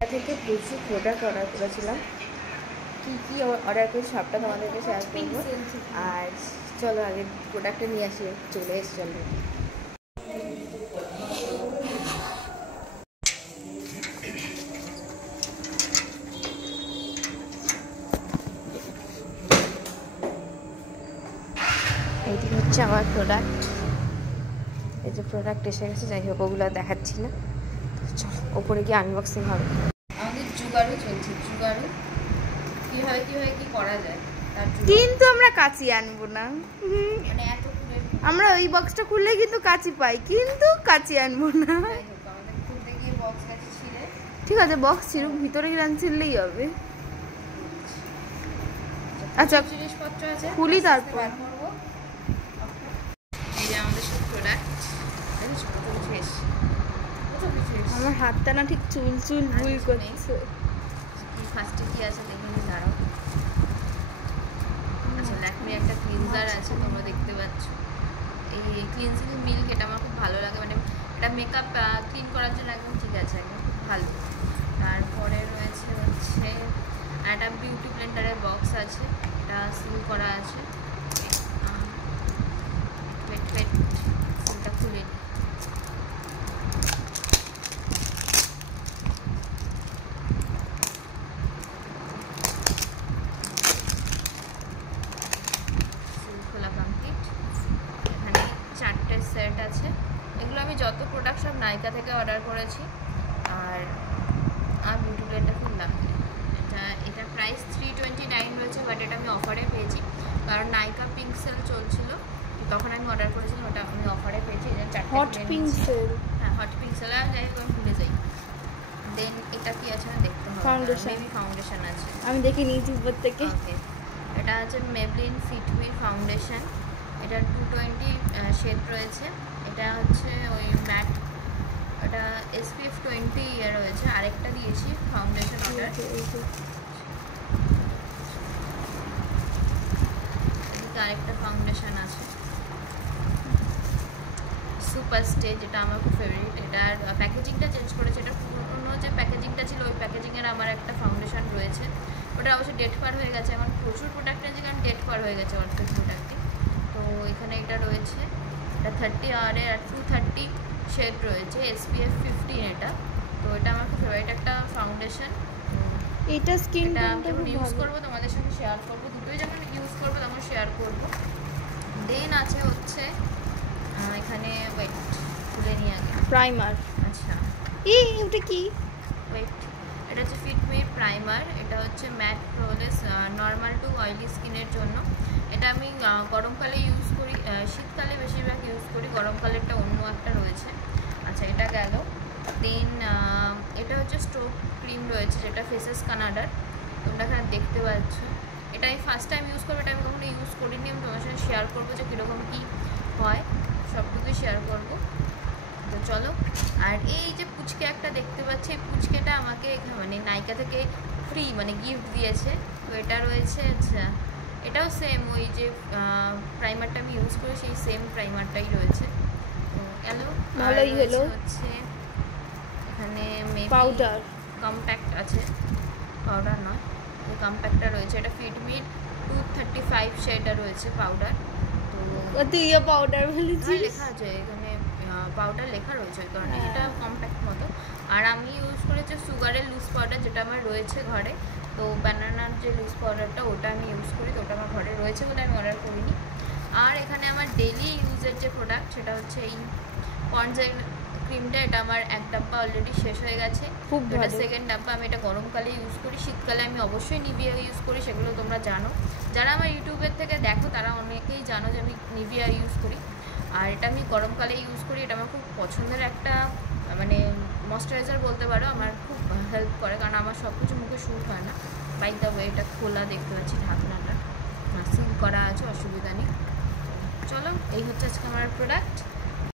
থেকে প্রচুর product order করেছিলাম। কী অর্ডার করে সবটা তোমাদেরকে শেয়ার করবো। আর চলো আগে প্রোডাক্টটা নিয়ে আসি, চলে এসে চলো। এইটি হচ্ছে আমার প্রোডাক্ট। এই যে প্রোডাক্ট এসে গেছে, যাই হোক ওগুলো দেখাচ্ছি না। চলো ওপরে গিয়ে আনবক্সিং হবে। আমাদের জুগাড়ু চলছে, জুগাড়ু কীভাবে কি করা যায় তার। কিন্তু আমরা কাঁচি আনবো না, মানে এত আমরা ওই বক্সটা খুললে কিন্তু কাঁচি পাই, কিন্তু কাঁচি আনবো না। আমাদের খুলতে গিয়ে বক্স কাছে ছিঁড়ে। ঠিক আছে, বক্স ছিঁড়ুক, ভিতরে গ্রান ছিঁড়লেই হবে। আচ্ছা জিনিসপত্র আছে, খুলি তারপর। এই যে আমাদের সব প্রোডাক্ট। আমার হাতটা না ঠিক চুল চুল বুই করছে। ফার্স্টে কি আছে দেখুন, দাঁড়াও। আচ্ছা, ল্যাকমি একটা ক্লিনজার আছে, তোমরা দেখতে পাচ্ছ। এই ক্লিনজিং মিল্ক, এটা আমার খুব ভালো লাগে, মানে এটা মেকআপ ক্লিন করার জন্য একদম ঠিক আছে, একদম খুব ভালো। তারপরে রয়েছে হচ্ছে একটা বিউটি ব্লেন্ডারের বক্স আছে, এটা সিল করা আছে। সিলটা খুলে নিই। এখানে 4টে সেট আছে। এগুলো আমি যত প্রোডাক্ট সব নাইকা থেকে অর্ডার করেছি। আর বিউটি ব্লেন্ডার কিনলাম, এটা প্রাইস 329 রয়েছে, বাট এটা আমি অফারে পেয়েছি, কারণ নাইকা পিঙ্ক সেল চলছিল, তখন আমি অর্ডার করেছিলাম, ওটা আমি অফারে পেয়েছি। হট পিঙ্ক সেল, হ্যাঁ হট পিঙ্ক সেল। আর যাই হোক আমি ভুলে যাই। দেন এটা কি আছে না দেখতে হবে, ফাউন্ডেশন আছে, আমি দেখে নিয়েছি উপর থেকে। ওকে, এটা আছে মেবলিন ফিট মি ফাউন্ডেশন। এটা 220 শেড রয়েছে। এটা হচ্ছে ওই ম্যাট, এটা SPF 20 রয়েছে। আরেকটা দিয়েছি ফাউন্ডেশন অর্ডার, আরেকটা ফাউন্ডেশন আছে সুপার স্টে, যেটা আমার খুব ফেভারিট। এটার প্যাকেজিংটা চেঞ্জ করেছে, এটা পুরোনো যে প্যাকেজিংটা ছিল ওই প্যাকেজিংয়ের আমার একটা ফাউন্ডেশন রয়েছে, ওটা অবশ্যই ডেট পার হয়ে গেছে। আমার প্রচুর প্রোডাক্ট আছে, কারণ ডেট পার হয়ে গেছে অর্ধেক প্রোডাক্টে। তো এখানে এটা রয়েছে, এটা 30 আওয়ারের আর 230 শেড রয়েছে, SPF 15 এটা। তো এটা আমার খুব ফেভারিট একটা ফাউন্ডেশন। এটা স্কিনটা আমি ইউজ করবো, তোমাদের সাথে শেয়ার করবো, দুটোই যখন ইউজ করবো তখন শেয়ার করবো। দেন আছে হচ্ছে এখানে ওয়েট তুলে নিয়ে আগে প্রাইমার। আচ্ছা এটা কি? ওয়েট, এটা হচ্ছে ফিটমি প্রাইমার। এটা হচ্ছে matte flawless normal to oily স্কিনের জন্য। এটা আমি গরমকালে ইউজ করি, শীতকালে বেশিরভাগ ইউজ করি, গরমকালেরটা অন্য একটা রয়েছে। আচ্ছা এটা গেল। দেন এটা হচ্ছে স্ট্রোক ক্রিম রয়েছে, যেটা ফেসেস কানাডার, তোমরা এখানে দেখতে পাচ্ছ। এটা আমি ফার্স্ট টাইম ইউজ করবো, এটা আমি কখনো ইউজ করিনি। আমি তোমার সাথে শেয়ার করবো যে কীরকম কী হয়, সবটুকুই শেয়ার করবো। তো চলো। আর এই যে পুচকে একটা দেখতে পাচ্ছি, এই পুচকেটা আমাকে মানে নাইকা থেকে ফ্রি মানে গিফট দিয়েছে। তো এটা রয়েছে, আচ্ছা এটাও সেম ওই যে প্রাইমারটা আমি ইউজ করি সেই সেম প্রাইমারটাই রয়েছে। তো গেল। ভালোই হলো। হচ্ছে এখানে পাউডার কম্প্যাক্ট আছে, পাউডার নয়, ওই কম্প্যাক্টটা রয়েছে। এটা ফিটমিট 235 শেডটা রয়েছে পাউডার। তো তুই পাউডার বলেছিস, লেখা আছে এখানে পাউডার লেখা রয়েছে, ওই কারণে এটা কম্প্যাক্ট মতো। আর আমি ইউজ করেছি সুগারের লুজ পাউডার, যেটা আমার রয়েছে ঘরে। তো ব্যানানার যে লুজ পাউডারটা ওটা আমি ইউজ করি, তো ওটা আমার ঘরে রয়েছে বলে আমি অর্ডার করিনি। আর এখানে আমার ডেলি ইউজের যে প্রোডাক্ট, সেটা হচ্ছে এই পন্ডসের ক্রিমটা। এটা আমার এক ডাব্বা অলরেডি শেষ হয়ে গেছে, খুব ভালো। সেকেন্ড ডাব্বা। আমি এটা গরমকালে ইউজ করি, শীতকালে আমি অবশ্যই নিভিয়া ইউজ করি, সেগুলো তোমরা জানো। যারা আমার ইউটিউবের থেকে দেখো তারা অনেকেই জানো যে আমি নিভিয়া ইউজ করি। আর এটা আমি গরমকালে ইউজ করি, এটা আমার খুব পছন্দের একটা মানে ময়েশ্চারাইজার বলতে পারো, আমার খুব হেল্প করে, কারণ আমার সব কিছু মুখে শ্যুট হয় না। বাই দ্য ওয়ে এটা খোলা দেখতে পাচ্ছি, ঢাকনাটা সিল করা আছে, অসুবিধা নেই। চলো, এই হচ্ছে আজকে আমার প্রোডাক্ট।